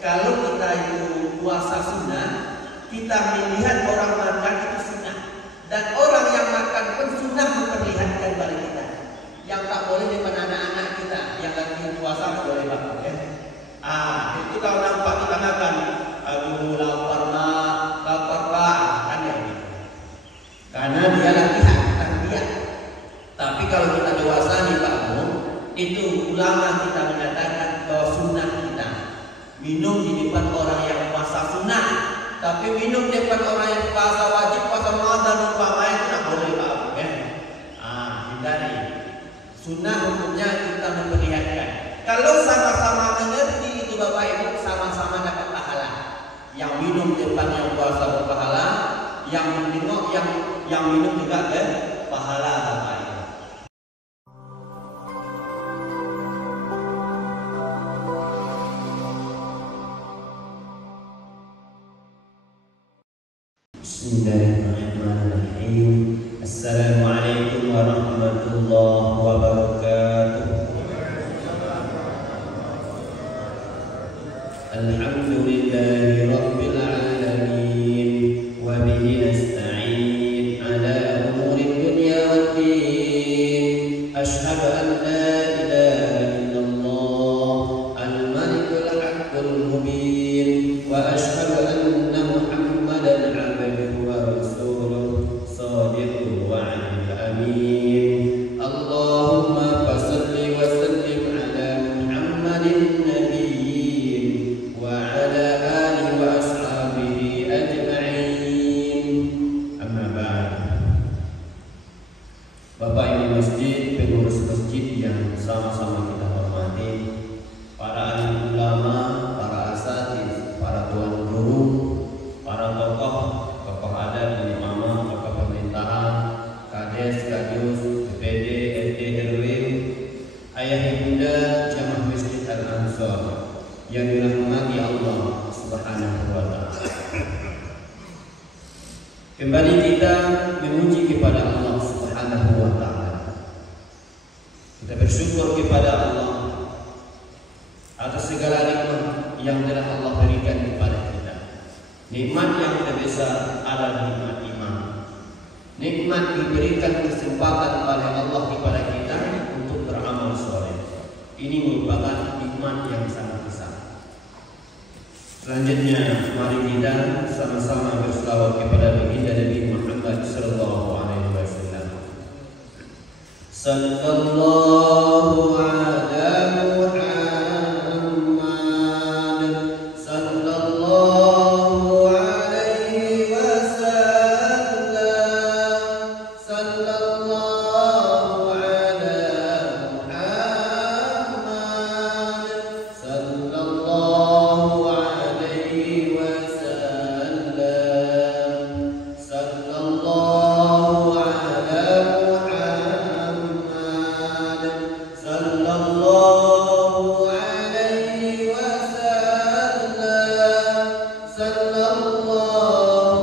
Kalau kita itu puasa sunnah, kita melihat orang makan itu sunnah, dan orang yang makan pun sunnah memperlihatkan pada kita. Yang tak boleh depan anak-anak kita yang lagi puasa tak boleh makan ya. Itu kalau nampak kita makan, aduh lapar pak, kan ya gitu. Karena dia latihan, bukan dia. Tapi kalau kita dewasa nih Pak Bu, itu ulama kita menyatakan bahwa sunnah kita minum di depan orang yang puasa sunnah, tapi minum di depan orang yang puasa wajib, puasa Ramadan umpamanya itu tak boleh Pak Bu ya. Hindari. Sunnah hukumnya kita memperlihatkan. Kalau sama-sama mengerti itu Bapak Ibu, sama-sama dapat pahala. Yang minum di depan yang puasa berpahala, yang menengok yang minum juga berpahala Bapak Ibu. Bismillahirrahmanirrahim. Assalamualaikum warahmatullahi wabarakatuh. Alhamdulillahi rabbil alamin, wa bihi nasta'in ala umuri dunya waddin. Asyhadu an la ilaha illallah al-malikul haqqul mubin, wa asyhadu anna Muhammadan abduhu wa rasuluh shadiqul wa'dil amin. Allahumma fassalli wa sallim ala Muhammadin nabiyyin wa ala alihi wa ashabihi ajma'in. Amma ba'd. Bapak Ibu masjid, pengurus masjid yang sama-sama kita hormati, para alim ulama, para asatidz, para tuan guru, para tokoh adat, imam, tokoh pemerintahan, kades, kadus, DPD, RT, RW, ayah ibunda, jamaah masjid Al-Ansor yang dirahmati Allah Subhanahu wa ta'ala. Kembali kita memuji kepada Allah Subhanahu wa ta'ala. Kita bersyukur kepada Allah atas segala nikmat yang telah Allah berikan kepada kita. Nikmat yang terbesar adalah nikmat iman. Nikmat diberikan kesempatan oleh Allah kepada kita untuk beramal soleh. Ini merupakan nikmat yang sangat besar. Selanjutnya, mari kita sama-sama berselawat kepada baginda Nabi Muhammad sallallahu alaihi wasallam. Sallallahu ala Muhammad, sallallahu alaihi wasallam, sallallahu ala Muhammad, sallallahu alaihi wasallam, sallallahu ala Muhammad, sallallahu alaihi wasallam,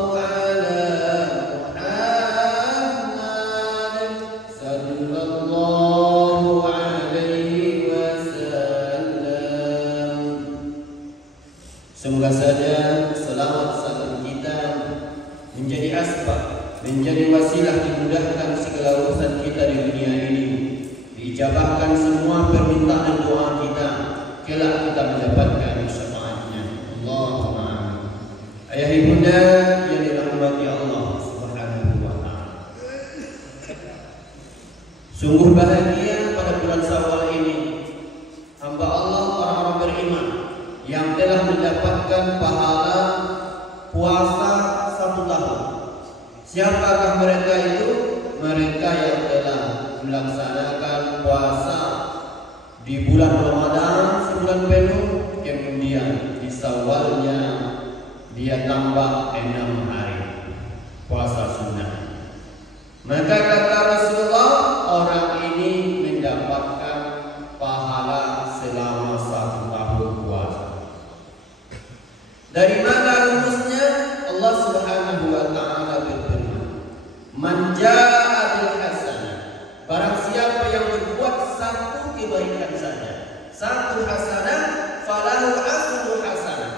sallallahu ala Muhammad, sallallahu alaihi wasallam. Semoga saja selawat salam kita menjadi asbab, menjadi wasilah dimudahkan segala urusan kita di dunia ini, diijabahkan semua permintaan doa kita, kelak kita mendapatkan syafaatnya. Allahumma amin. Ayah ibunda yang dirahmati Allah Subhanahu wa ta'ala, sungguh bahagia pada bulan Syawal ini hamba Allah, orang-orang beriman yang telah mendapatkan pahala puasa 1 tahun. Siapakah mereka itu? Mereka yang telah melaksanakan puasa di bulan Ramadan sebulan penuh, kemudian di Syawalnya dia tambah 6 hari puasa sunnah. Maka kata Rasulullah, orang ini mendapatkan pahala selama 1 tahun puasa. Dari mana rumusnya? Allah Subhanahu wa ta'ala berfirman, man jaa'a bil hasanah, barang siapa yang berbuat 1 kebaikan saja, 1 hasanah, falahu asru hasanah,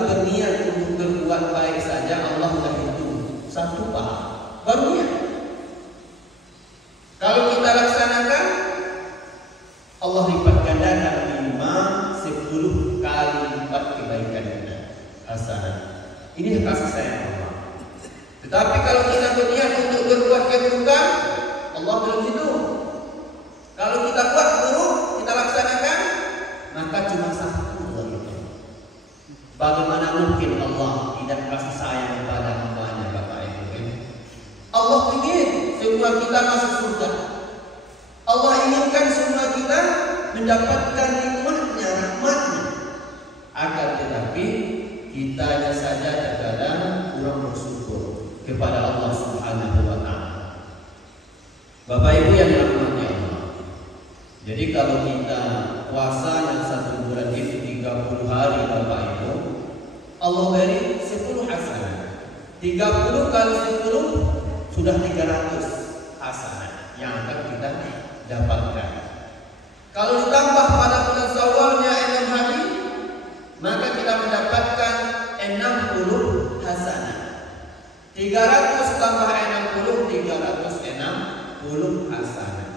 baru berniat untuk berbuat baik saja Allah sudah hitung 1 pahala. Baru niat. Kalau kita laksanakan, Allah lipat gandakan minimal 10 kali lipat kebaikan kita. Hasanah. Ini kasih sayang Allah. Tetapi kalau kita berniat untuk berbuat keburukan, Allah belum hitung. Kalau kita buat buruk, kita laksanakan, maka cuma 1. Bagaimana mungkin Allah tidak kasih sayang kepada hamba-Nya, Bapak Ibu? Allah ingin semua kita masuk surga. Allah inginkan semua kita mendapatkan nikmatnya, rahmatnya. Akan tetapi kitanya saja terkadang kurang bersyukur kepada Allah Subhanahu wa Ta'ala. Bapak Ibu yang dirahmati Allah. Jadi kalau kita puasa yang 1 bulan itu 30 hari, Bapak Ibu, Allah beri 10 hasanah. 30 kali 10 sudah 300 hasanah yang akan kita dapatkan. Kalau ditambah pada bulan Syawalnya 6 hari, maka kita mendapatkan 60 hasanah. 300 tambah 60, 360 hasanah.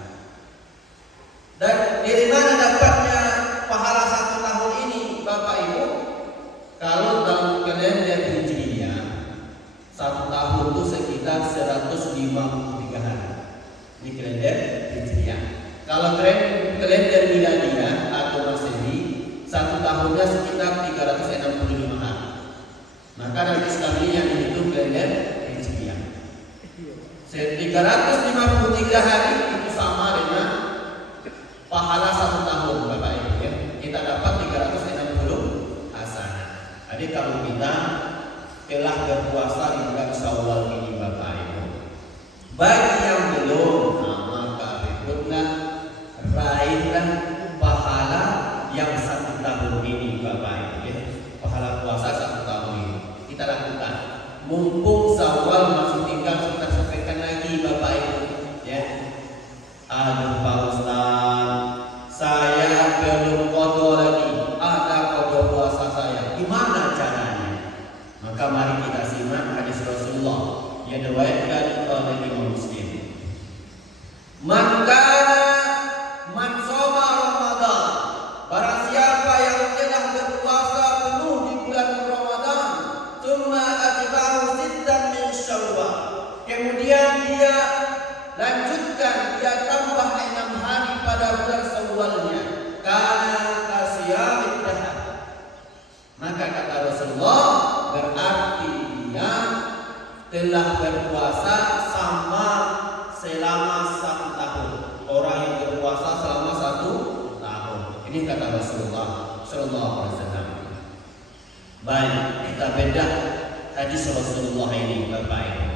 Dan dari mana dapatnya pahala 1 tahun ini, Bapak Ibu? Kalau dalam kalender Hijriah, 1 tahun itu sekitar 153 hari. Ini kalender Hijriah. Kalau kalender Miladiah atau Masehi, 1 tahunnya sekitar 365 hari. Maka nanti sekali yang dihitung kalender Hijriah. 353 hari itu sama dengan pahala 1 tahun, Bapak Ibu, ya. Kita dapat 360 hasanah. Jadi kalau kita telah berpuasa di bulan Syawal ini, Bapak Ibu, bagi yang belum, maka ikutlah, raihlah pahala yang 1 tahun ini, Bapak Ibu, ya. Pahala puasa 1 tahun ini kita lakukan. Mumpung Syawal masih tinggal, kita sampaikan lagi, Bapak Ibu, ya. Aduh Pak Ustaz, saya belum qadha lagi, ada qadha puasa saya, gimana caranya? Maka mari kita simak hadis Rasulullah yang diriwayatkan oleh Imam Muslim. Maka man shoma Ramadan, barang siapa yang telah berpuasa penuh di bulan Ramadan, tsumma atba'ahu sittan min Syawal, kemudian dia lanjutkan, dia tambah 6 hari pada bulan Syawalnya, kana kasiyamid dahar, maka kata Rasulullah, berarti dia telah berpuasa sama selama 1 tahun. Orang yang berpuasa selama 1 tahun. Ini kata Rasulullah Sallallahu Alaihi Wasallam. Baik, kita bedah hadis Rasulullah ini, Bapak Ibu.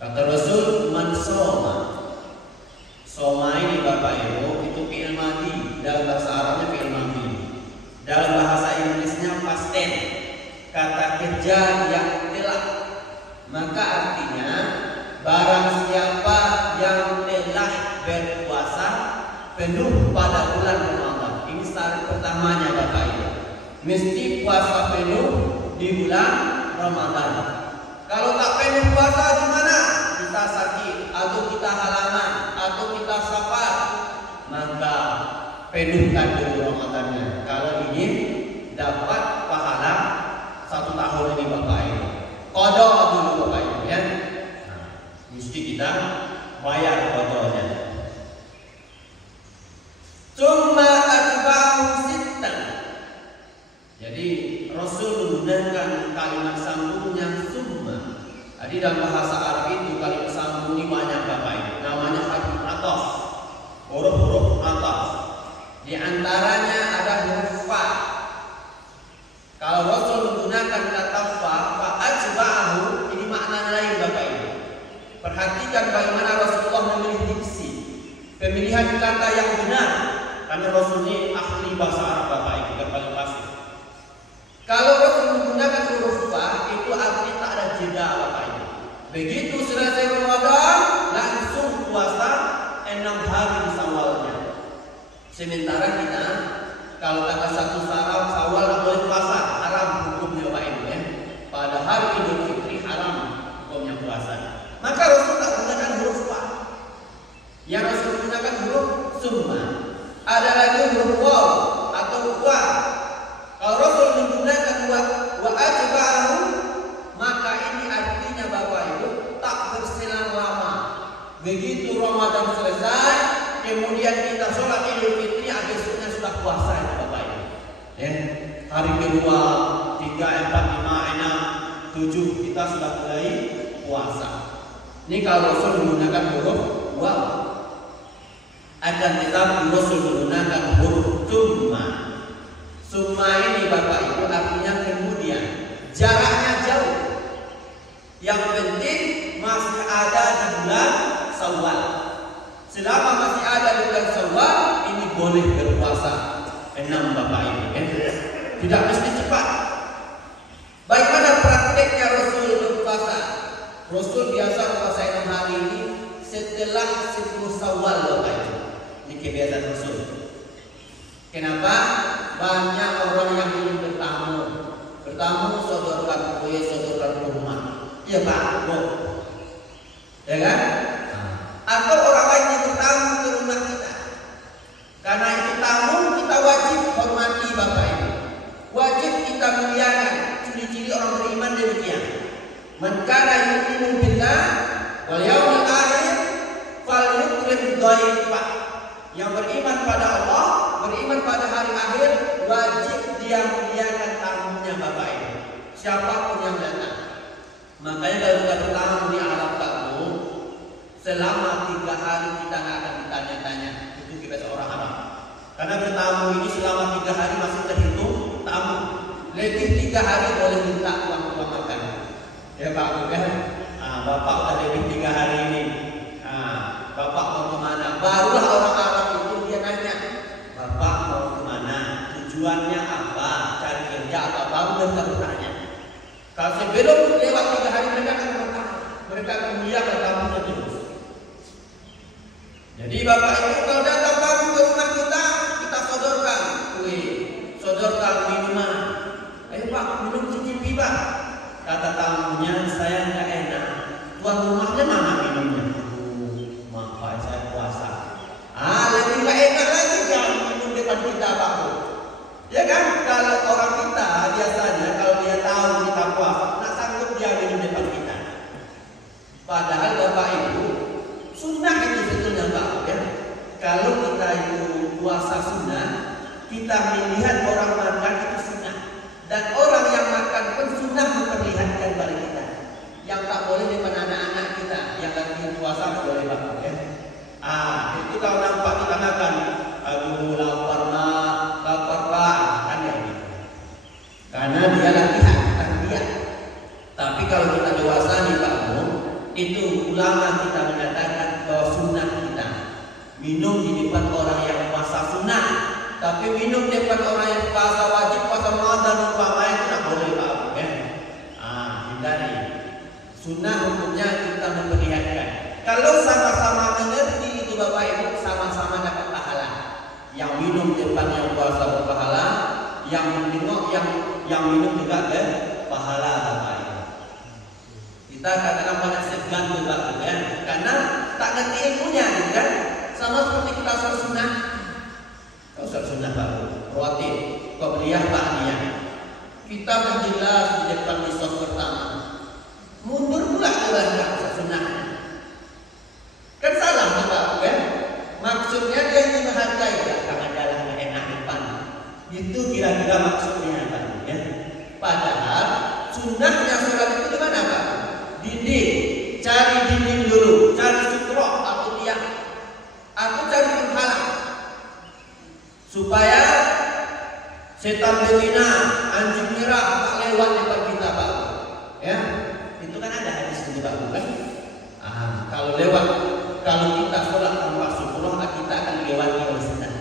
Kata Rasul, man soma. Soma ini, Bapak Ibu, itu fi'il madhi. Dalam bahasa Arabnya fi'il madhi. Dalam bahasa Inggrisnya past tense, kata kerja yang telah. Maka artinya barang siapa yang telah berpuasa penuh pada bulan Ramadan. Ini syarat pertamanya, Bapak Ibu. Mesti puasa penuh di bulan Ramadan. Kalau tak penuh puasa gimana? Kita sakit, atau kita halangan, atau kita safar, maka penuhkan dulu Ramadannya. Kalau ingin dapat pahala 1 tahun ini, Bapak Ibu, qadha dulu, Bapak Ibu, ya. Nah, mesti kita bayar qadhanya. Tsumma atba'ahu sittan. Jadi Rasul menggunakan kalimat sambung yang summa. Jadi dalam bahasa Arab itu kalimat sambung ini banyak, Bapak Ibu. Namanya haruf athaf, huruf-huruf athaf. Di antaranya ada huruf fa. Kalau Rasul menggunakan kata fa ajba'ahu, ini makna lain, Bapak Ibu. Perhatikan bagaimana Rasulullah memilih diksi, pemilihan kata yang benar, karena Rasul ini ahli bahasa Arab, Bapak Ibu, dan paling fasih. Kalau Rasul menggunakan huruf fa, itu artinya tak ada jeda, Bapak Ibu. Begitu selesai Ramadan, langsung puasa 6 hari di Syawalnya. Sementara kita kalau tanggal 1 Syawal tak boleh puasa, haram. kita sudah mulai puasa. Ini kalau Rasul menggunakan huruf waw. Akan tetapi Rasul menggunakan huruf summa. Summa ini Bapak Ibu artinya kemudian, jaraknya jauh. Yang penting masih ada di bulan Syawal. Selama masih ada di bulan Syawal, ini boleh berpuasa 6 Bapak Ibu. Tidak mesti cepat. Bagaimana prakteknya Rasul berpuasa? Rasul biasa puasa 6 hari ini setelah 10 Syawal Bapak Ibu. Ini kebiasaan Rasul. Kenapa? Banyak orang yang ingin bertamu. Bertamu sodorkan kue, sodorkan kurma. Ya Pak, ya kan? Atau orang lain yang bertamu ke rumah kita. Karena itu tamu kita wajib hormati Bapak Ibu. Wajib kita muliakan. Ciri-ciri orang beriman demikian. Man kana yu'minu billah wal yawmil akhir falyukrim dhaifa. Yang beriman pada Allah, beriman pada hari akhir, wajib dia muliakan tamunya Bapak Ibu. Siapapun yang datang. Makanya kalau kita bertamu di Arab kamu, selama 3 hari kita nggak akan ditanya-tanya. Itu kita seorang Arab. Karena bertamu ini selama 3 hari masih terhitung tamu. Lebih 3 hari boleh minta uang makan. Ya Pak Ibu kan? Bapak udah lebih 3 hari ini. Bapak mau kemana? Barulah orang Arab itu dia nanya, Bapak mau kemana? Tujuannya apa? Cari kerja atau baru mereka bertanya. Kalau sebelum lewat 3 hari mereka akan bertanya. Mereka akan muliakan tamunya terus. Jadi Bapak Ibu kalau datang tamu ke rumah kita sodorkan kue, sodorkan minuman. Ayo Pak, minum cicipi Pak. Kata tamunya, saya nggak enak. Tuan rumahnya mana minumnya? Makanya saya puasa. Lebih nggak enak lagi jangan minum depan kita Pak. Ya kan? Kalau orang kita biasanya kalau dia tahu kita puasa, nggak sanggup dia minum depan kita. Padahal Bapak Ibu, sunnah itu sebetulnya Pak. Ya? Kalau kita itu puasa sunnah, kita melihat orang makan itu sunnah. Dan orang yang makan pun sunnah memperlihatkan pada kita. Yang tak boleh depan anak-anak kita, yang lagi puasa tak boleh Pak. Ya? Itu kalau nampak kita makan, aduh lapar Pak, kan ya gitu. Karena dia latihan, bukan dia. Tapi kalau kita dewasa nih Pak Bu, itu ulama kita menyatakan bahwa sunnah kita minum di depan orang yang puasa sunnah, tapi minum di depan orang yang puasa wajib, puasa Ramadan umpamanya itu tak boleh Pak Bu ya. Hindari. Sunnah hukumnya kita memperlihatkan. Kalau sama-sama mengerti itu Bapak Ibu, sama-sama dapat pahala. Yang minum di depan yang puasa berpahala, yang menengok yang minum juga berpahala Bapak Ibu. Kita kadang-kadang banyak segan tuh Bapak Ibu ya, karena tak ngerti ilmunya gitu kan. Sama seperti kita sholat sunnah. Kalau sholat sunnah Pak Ibu, rawatib, qabliyah, ba'diyah. Kita menjelas di depan nisab pertama. Mundur pula ke belakang sholat sunnah. Kan salah Bapak Ibu kan? Maksudnya dia ingin menghargai belakang adalah enak depan. Itu kira-kira maksudnya Pak Ibu ya. Padahal sunnahnya sholat itu di mana Pak? Dinding. Cari dinding dulu, cari sutroh atau tiang, atau cari penghalang supaya setan betina, anjing merah tak lewat depan kita Pak. Ya, itu kan ada hadis di Pak kan? Kalau lewat, kalau kita sholat tanpa sutroh, kita akan lewati oleh setan.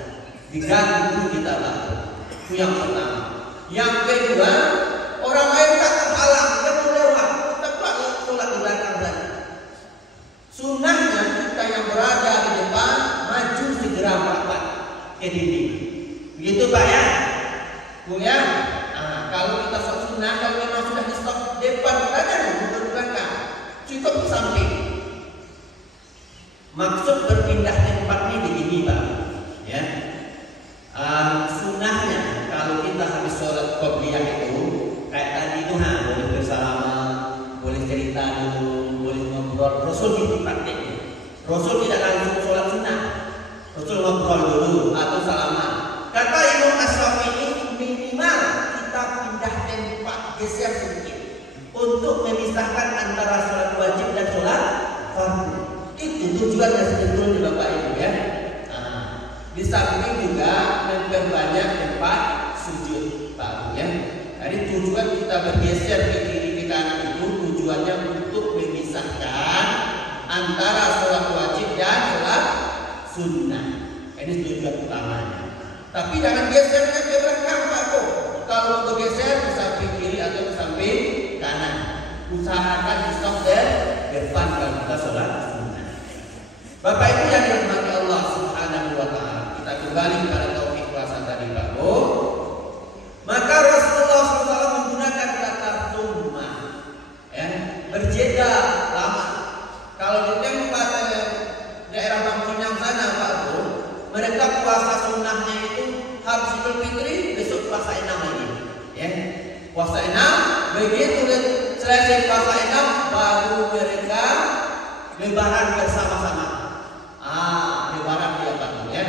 Diganggu kita Pak. Itu yang pertama. Yang kedua, orang lain tak terhalang, dia mau lewat, kita pula sholat di belakang saja. Sunnahnya kita yang berada di depan maju segera merapat ke dinding. Begitu Pak ya? Bu ya? Kalau kita sholat sunnah, kalau memang sudah di stop depan kita jangan mundur ke belakang, cukup ke samping. Maksud berpindah tempat ini begini Pak. Ya. Sunnahnya kalau kita habis sholat qobliyah itu kayak tadi itu boleh bersalaman, boleh cerita dulu, boleh ngobrol. Rasul itu prakteknya. Rasul tidak langsung sholat sunnah. Rasul ngobrol dulu atau salaman. Kata Imam Asy-Syafi'i minimal kita pindah tempat geser sedikit untuk memisahkan antara sholat wajib dan sholat fardu. Itu tujuannya sebetulnya Bapak Ibu ya. Nah, di samping juga memperbanyak tempat sujud Pak Ibu ya. Jadi tujuan kita bergeser ke kiri ke kanan itu tujuannya untuk memisahkan antara sholat wajib dan sholat sunnah. Ini tujuan utamanya. Tapi jangan gesernya ke belakang Pak Ibu. Kalau mau bergeser ke samping kiri atau ke samping kanan, usahakan di stop depan kalau kita sholat sunnah. Bapak Ibu yang dirahmati Allah Subhanahu wa taala, kita kembali kepada topik puasa tadi Pak Bu. Maka Rasulullah SAW menggunakan kata summa, ya, berjeda lama. Kalau di tempat daerah Bangkinang sana Pak Bu, mereka puasa sunnahnya itu harus Idul Fitri, besok puasa 6 lagi, ya. Puasa 6, begitu selesai puasa 6 baru mereka lebaran bersama-sama. Lebaran dia Pak Bu ya.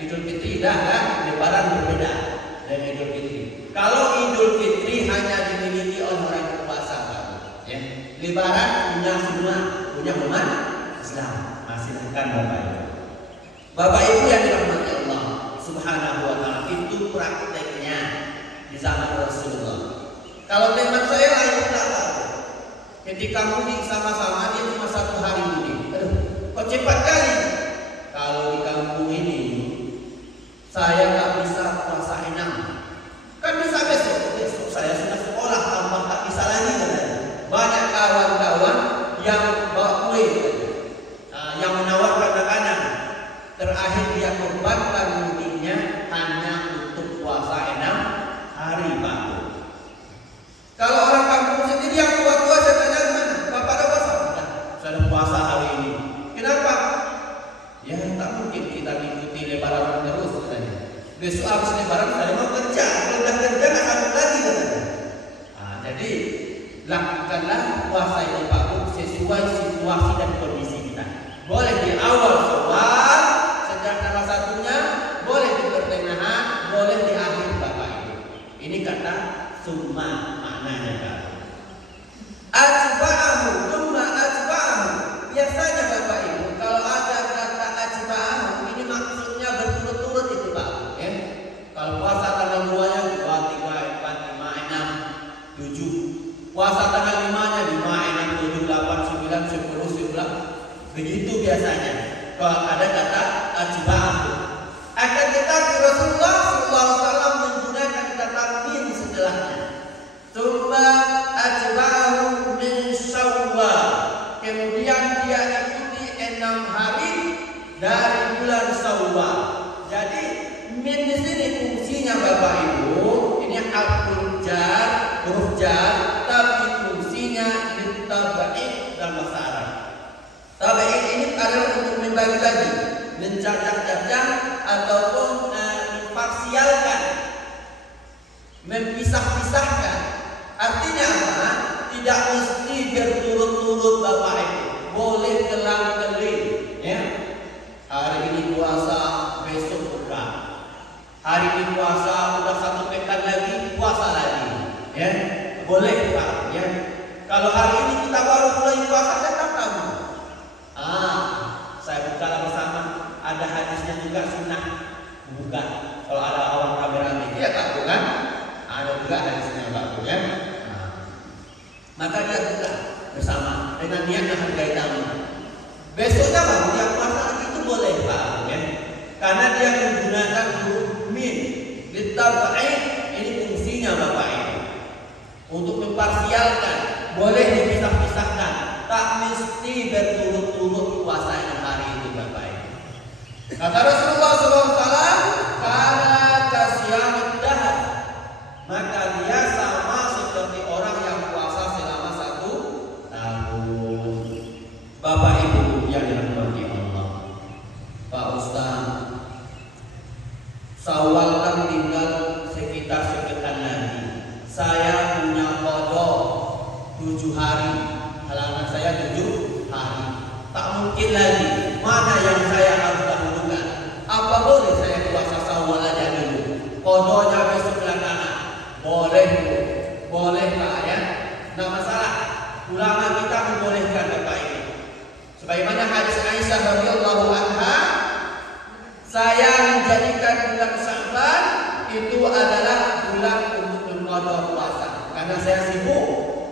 Idul Fitri dah kan, lebaran berbeda dengan Idul Fitri. Kalau Idul Fitri hanya dimiliki oleh orang puasa Pak Bu, ya. Lebaran punya semua, punya umat Islam. Silakan Bapak Ibu. Bapak Ibu yang dirahmati Allah Subhanahu wa taala, itu prakteknya di zaman Rasulullah. Kalau teman saya lain tak tahu. Ketika mudik sama-sama dia cuma 1 hari mudik. Kok cepat kali? Kalau di kampung ini saya nggak bisa puasa 6. Kan bisa besok saya sudah sekolah tambah tak bisa lagi katanya. Banyak kawan-kawan yang bawa kue, yang menawarkan makanan. Terakhir dia korbankan mudiknya hanya untuk puasa 6 hari Pak. Kalau orang kampung sendiri yang tua-tua saya tanya mana? Bapak ada puasa? Tidak, saya ada puasa hari ini. Kenapa? Ya tak mungkin kita mengikuti lebaran terus katanya. Besok habis lebaran saya mau kerja. Kalau udah kerja nggak sanggup lagi katanya. Jadi lakukanlah puasa ini Pak Bu sesuai situasi dan kondisi kita. Boleh di awal Syawal sejak tanggal 1-nya, boleh di pertengahan, boleh di akhir Bapak Ibu. Ini kata summa maknanya Pak. Ajba'ahu, summa ajba'ahu. Biasanya Bapak Ibu kalau ada kata ajba'ahu ini maksudnya berturut-turut itu Pak ya. Kalau puasa tanggal 2-nya 2, 3, 4, 5, 6, 7. Puasa tanggal 5-nya 5, 6, 7, 8, 9, 10, 11. Begitu biasanya. Kalau ada kata ajba'ahu. Akan tetapi Rasulullah SAW menggunakan kata min setelahnya. Tsumma ajba'ahu min Syawwal. Kemudian dia ikuti 6 hari dari bulan Syawwal. Jadi min di sini fungsinya Bapak Ibu ini harful jar, huruf jar, tapi fungsinya litaba'id dalam bahasa Arab. Tabi'in ini adalah untuk membagi-bagi, mencacah-cacah ataupun memparsialkan, mempisah-pisahkan. Artinya apa? Tidak mesti berturut-turut Bapak Ibu. Boleh kelang-keling, ya. Hari ini puasa, besok buka. Hari ini puasa, udah 1 pekan lagi puasa lagi, ya. Boleh Pak, ya. Kalau hari ini kita baru mulai puasa, tetap kamu. Saya buka bersama. Ada hadisnya juga sunnah buka. Kalau ada orang rame-rame, ya Pak bukan? Ada juga hadisnya Pak bukan? Maka dia buka bersama dengan niat menghargai tamu. Besoknya baru dia puasa lagi itu boleh Pak ya? Karena dia menggunakan huruf min. Litaba'id ini fungsinya Bapak Ibu untuk memparsialkan. Boleh dipisah-pisahkan. Tak mesti berturut-turut puasa 6 hari itu Bapak Ibu. Kata Rasulullah SAW, karena kasyamid dahar, maka dia sama seperti orang yang puasa selama 1 tahun. Bapak Ibu yang dirahmati Allah, Pak Ustaz, Syawal kan tinggal sekitar sepekan lagi. Saya punya qada 7 hari. Halangan saya 7 hari. Tak mungkin lagi. Mana yang saya harus dahulukan? Apa boleh saya Bagaimana hadis Aisyah radhiyallahu anha, saya menjadikan bulan Sya'ban itu adalah bulan untuk berqada puasa karena saya sibuk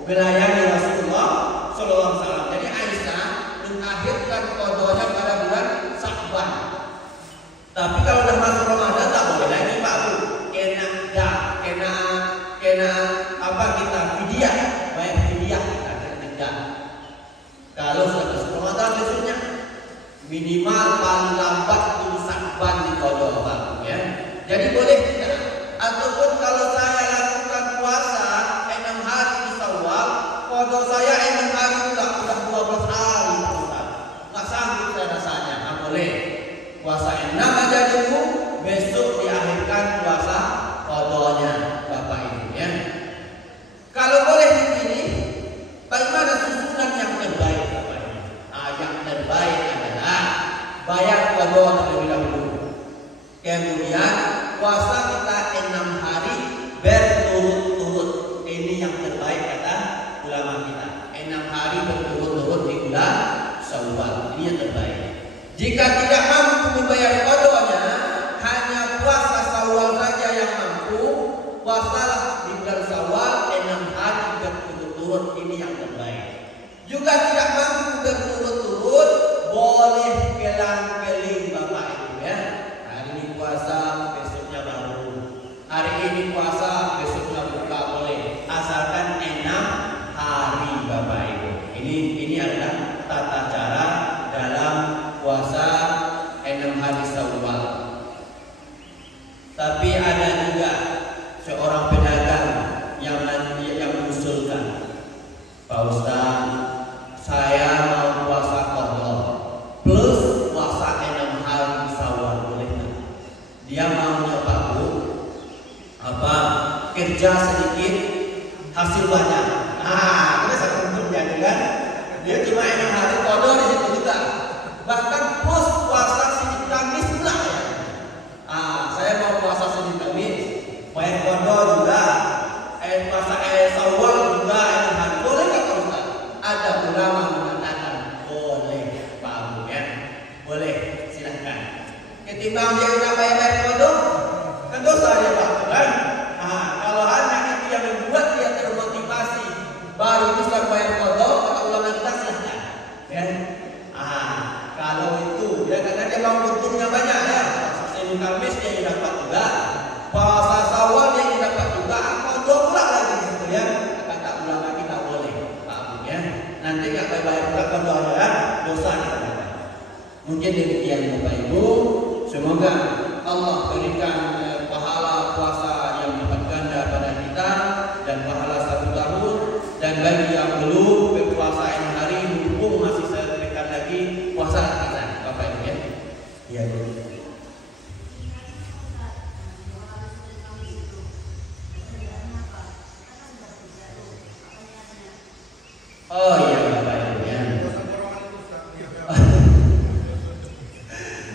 melayani Rasulullah sallallahu alaihi wasallam. Jadi Aisyah mengakhirkan qadanya pada bulan Sya'ban. Tapi kalau sudah masuk Ramadan tak boleh lagi Pak Bu. Kena apa kita fidyah, bayar fidyah kita kena. Kalau sudah masuk Ramadan besoknya minimal paling lambat itu Sya'ban di qada Pak ya. Jadi boleh tidak. Ataupun kalau saya lakukan puasa 6 hari di Syawal, qada saya 6 hari sudah 12 hari Ustaz. Enggak sanggup saya rasanya. Enggak boleh. Puasa 6 aja dulu, besok diakhirkan puasa qadanya Bapak Ibu ya. Kalau boleh begini, bagaimana susunan yang terbaik Bapak Ibu? Yang terbaik adalah bayar qada terlebih dahulu. Kemudian puasa kita 6 hari berturut-turut. Ini yang terbaik kata ulama kita. 6 hari berturut-turut di bulan Syawal. Ini yang terbaik. Jika tidak mampu membayar qadanya, hanya puasa Syawal saja yang mampu, puasalah di bulan Syawal 6 hari berturut-turut. Ini yang terbaik. Juga tidak mampu berturut-turut, boleh kelang-keling Bapak Ibu ya. Hari ini puasa, besoknya baru. Hari ini puasa, besoknya buka, boleh. Asalkan 6 hari Bapak Ibu. Ini adalah tata cara dalam puasa 6 hari Syawal. Tapi ada juga seorang pedagang yang mengusulkan, Pak Ustaz, saya mau puasa qada plus puasa 6 hari Syawal, boleh nggak? Dia maunya Pak Bu, kerja sedikit hasil banyak. Kita satu untuknya kan? Dia cuma 6 hari qada di situ juga. Bahkan plus puasa Senin Kamis pula ya. Saya mau puasa Senin Kamis, bayar qada juga, puasa Syawal juga 6 hari. Boleh nggak Pak Ustaz? Ada ulama mengatakan boleh Pak Bu ya. Boleh, silahkan. Ketimbang dia nggak bayar qada, kan dosa dia Pak kan? Kalau hanya itu yang membuat dia termotivasi baru bisa bayar qada, kata ulama kita silahkan ya. Kalau itu ya karena dia bang untungnya banyak ya. Senin Kamis dia dapat juga, puasa Syawal dia dapat juga, qada pula lagi gitu ya. Kata ulama kita boleh Pak Bu ya. Nanti nggak bayar pula qada ya, dosa kita. Mungkin demikian Bapak Ibu. Semoga Allah berikan pahala puasa yang berlipat ganda pada kita dan pahala 1 tahun. Dan bagi yang belum berpuasa 6 hari, mumpung masih saya berikan lagi puasa kita Bapak Ibu ya. Iya Bu. Oh iya Bapak Ibu ya.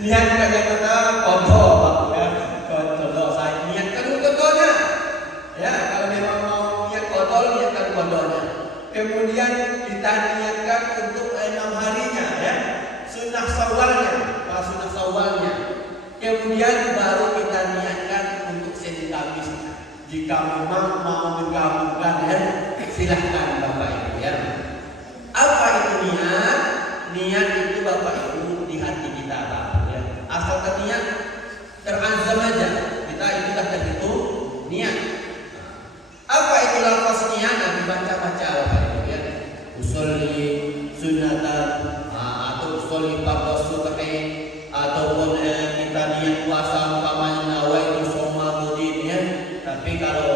Niatkan yang pertama qada Pak ya. Qada saya niatkan qadanya. Ya, kalau memang mau niat qada, niatkan qadanya. Kemudian kita niatkan untuk 6 harinya ya. Sunnah Syawalnya, sunnah Syawalnya. Kemudian baru kita niatkan untuk Senin Kamis. Jika memang mau menggabungkan ya, silahkan Bapak Ibu ya. Apa itu niat? Niat itu Bapak Ibu di hati kita Pak ya. Asal niat terazam aja, kita itu sudah terhitung niat. Apa itu lafaz niat yang dibaca-baca Bapak Ibu ya? Usolli sunatan atau usolli fardhu subhi ataupun kita niat puasa umpamanya nawaitu shoma budin ya. Tapi kalau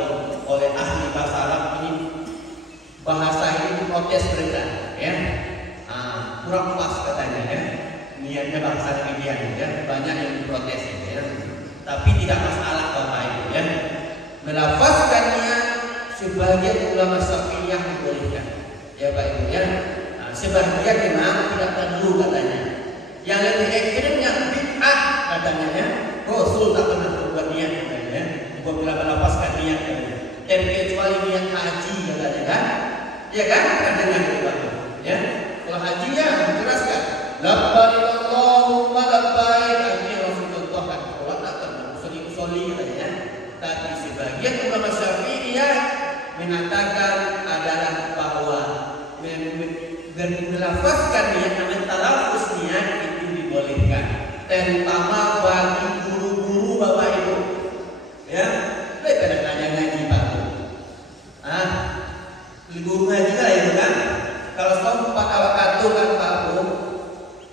oleh ahli bahasa Arab ini bahasa ini protes mereka ya. Kurang pas katanya ya. Niatnya bahasa demikian ya. Banyak yang protes ya. Tapi tidak masalah Bapak Ibu ya. Melafazkan niat sebagian ulama Syafi'iyah membolehkan. Ya Pak Ibu ya. Sebagian memang tidak perlu katanya. Yang lebih ekstrimnya bid'ah katanya ya. Rasul tak pernah berbuat niat katanya ya. Apabila melafazkan niat katanya. Terkecuali niat haji katanya kan. Ya kan? Katanya itu Pak ya. Kalau haji ya menjelaskan Labbaik Allahumma labbaik. Ini Rasulullah kan sholat akan usolli katanya. Tapi sebagian ulama Syafi'iyah mengatakan adalah bahwa melafazkan niat namanya talafuz niat itu dibolehkan, terutama bagi guru-guru Bapak Ibu. Ya, daripada ngaji Pak Bu. Guru ngaji lah ya kan. Kalau sempat awak kata kan Pak Bu,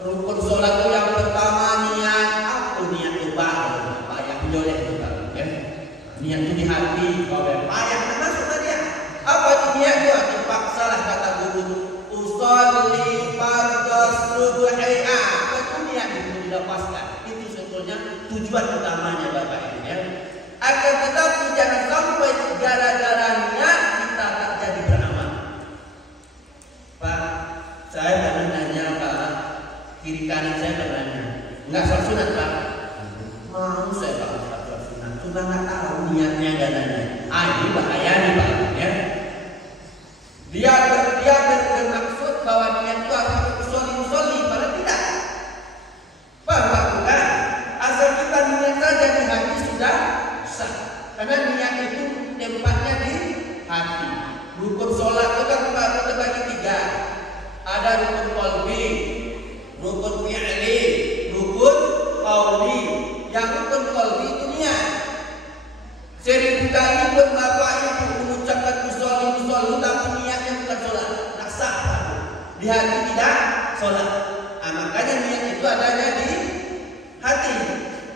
rukun sholat itu yang pertama niat apa niat itu Pak? Pak yang boleh itu Pak. Ya. Niat itu di hati, kalau payah masuk tadi ya. Apa itu niat itu? Dipaksa lah kata guru. Usolli fardhos subuhi. Itu niat itu dilepaskan. Itu sebetulnya tujuan utamanya Bapak Ibu ya. Akan tetapi jangan sampai gara-gara niat kita tak jadi beramal. Pak, saya pernah nanya Pak, kiri kanan saya pernah nanya, enggak sholat sunat Pak? Mau saya Pak sholat sunat, sudah nggak tahu niatnya dananya. Ini bahaya nih Pak ya. Dia bermaksud bahwa niat itu harus usolli, padahal tidak. Pak bukan, asal kita niat saja di hati sudah sah. Karena niat itu tempatnya di hati. Rukun sholat itu kan kita terbagi 3. Ada rukun qalbi, rukun fi'li, rukun qauli. Yang rukun qalbi itu niat. 1000 kali pun Bapak Ibu mengucapkan usolli tapi niatnya bukan sholat, tak sah. Di hati tidak sholat. Makanya niat itu adanya di hati.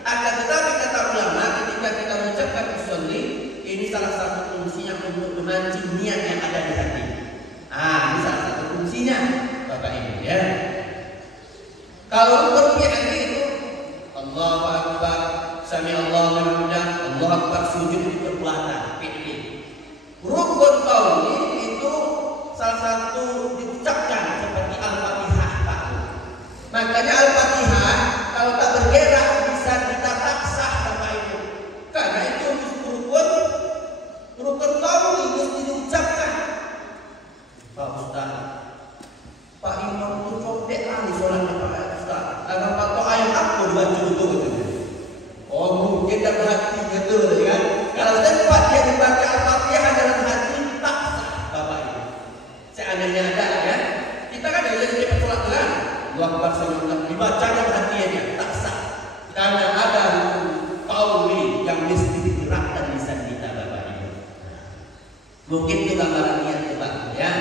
Akan tetapi kata ulama ketika kita mengucapkan usolli, ini salah satu fungsinya untuk memancing niat yang ada di hati. Ini salah satu fungsinya Bapak Ibu ya. Kalau rukun fi'li itu Allahu Akbar, Sami Allahu liman hamidah, Allahu Akbar, sujud itu perbuatan fi'li. Rukun qauli itu salah satu diucapkan seperti Al-Fatihah Pak. Makanya Al-Fatihah kalau tak bergerak bisa kita tak sah Bapak Ibu. Karena itu rukun qauli mesti diucapkan. Pak Ustaz, Pak Imam itu copet ahli sholatnya Pak Ustaz. Agar patut ayat apa dibaca betul. Oh mungkin dalam hati betul kan? Kalau tempat dia membaca Al-Fatihah dalam hati tak sah Bapak Ibu. Seandainya ada kan? Kita kan ada yang sholat kan? Allahu Akbar sallallahu dibaca dalam hatinya tak sah. Karena ada qauli yang mesti digerakkan lisan kita Bapak Ibu. Mungkin itu gambaran niat Bapak ya.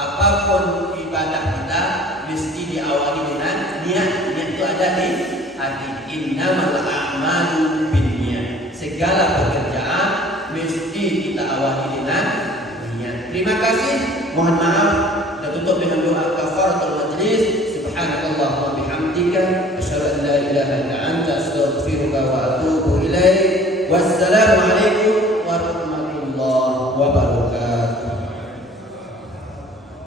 Apapun ibadah kita mesti diawali dengan niat. Niat itu ada di hati. Innamal a'malu binniyat. Segala pekerjaan mesti kita awali dengan niat. Terima kasih. Mohon maaf. Kita tutup dengan doa kafaratul majlis. Subhanakallah wa bihamdika asyhadu an la ilaha illa anta astaghfiruka wa atubu ilaik. Wassalamu alaikum